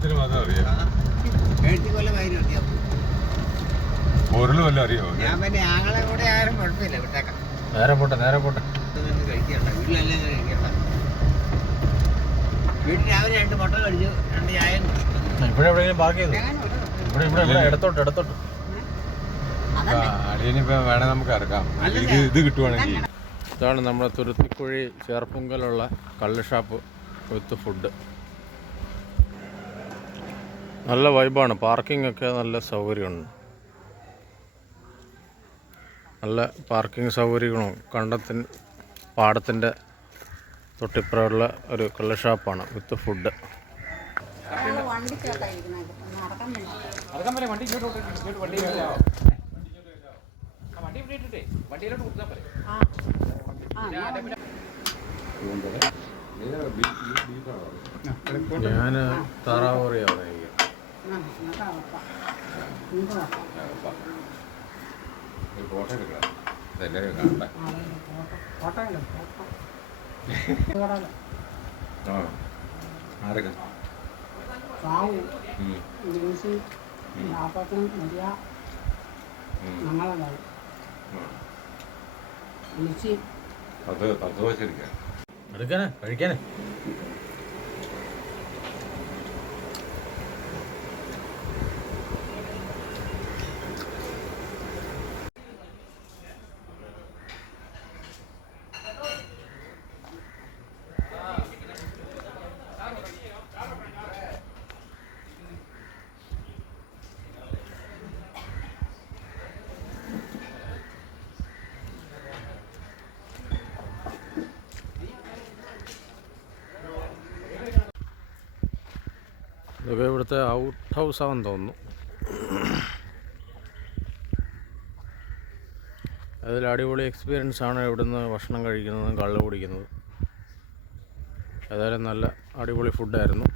എഴുത്തിന് മാത്രം അറിയാം. പൊരുള് വല്ല അറിയോ? ഞാൻ പിന്നെ ആങ്ങളെ കൂടെ ആരും കുഴപ്പമില്ല, വിട്ടേക്കാം. നേരെ പോട്ടെ കഴിക്കണ്ട, വീട്ടിലല്ലേ കഴിക്കണ്ട. വീട്ടിൽ രാവിലെ 2 മുട്ട കഴിച്ചു, 2 ചായയും. ഇവിടെ പാർക്ക് ചെയ്തു. ഇവിടെ ഇടത്തോട്ട് അളിയനിപ്പോ വേണേ നമുക്ക് ഇറക്കാം. ഇത് കിട്ടുവാണെങ്കിൽ. ഇതാണ് നമ്മുടെ തുരുത്തിക്കുഴി ചേർപ്പുങ്കലുള്ള കള്ള് ഷാപ്പ് വിത്ത് ഫുഡ്. നല്ല വൈബാണ്. പാർക്കിംഗ് ഒക്കെ നല്ല സൗകര്യമുണ്ട്. നല്ല പാർക്കിംഗ് സൗകര്യങ്ങളും പാടത്തിൻ്റെ തൊട്ടിപ്പുറമുള്ള ഒരു കള്ള് ഷാപ്പാണ് വിത്ത് ഫുഡ്. ഞാൻ താറാവ് കറിയാണ് ഫോട്ടോ എടുക്കണം. ഇതെല്ലാവരും കാണണ്ട. ആരൊക്കെ എടുക്കാനാ കഴിക്കാനേ. ഇതൊക്കെ ഇവിടുത്തെ ഔട്ട് ഹൗസാണെന്ന് തോന്നുന്നു. അതിൽ അടിപൊളി എക്സ്പീരിയൻസ് ആണ് ഇവിടുന്ന് ഭക്ഷണം കഴിക്കുന്നതും കള്ള് കുടിക്കുന്നതും. ഏതായാലും നല്ല അടിപൊളി ഫുഡായിരുന്നു.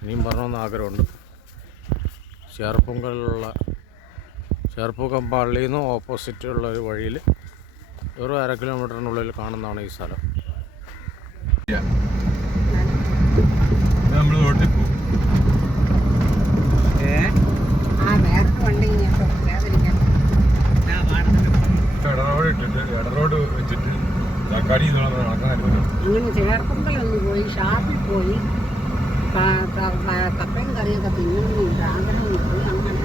ഇനിയും പറഞ്ഞണമെന്ന് ആഗ്രഹമുണ്ട്. ചേർപ്പുങ്കം പള്ളിയിൽ നിന്ന് ഓപ്പോസിറ്റുള്ള ഒരു വഴിയിൽ വെറും 1/2 കിലോമീറ്ററിനുള്ളിൽ കാണുന്നതാണ് ഈ സ്ഥലം. നമ്മൾ റോട്ടിൽ പോകും. ഇടറോഡ് വെച്ചിട്ട് തക്കാളി അങ്ങനെ ചേർക്കുമ്പോഴൊന്ന് പോയി ഷാപ്പിൽ പോയി കപ്പയും കറിയൊക്കെ തിന്നുന്നു, ആഗ്രഹം പോയി അങ്ങനെ.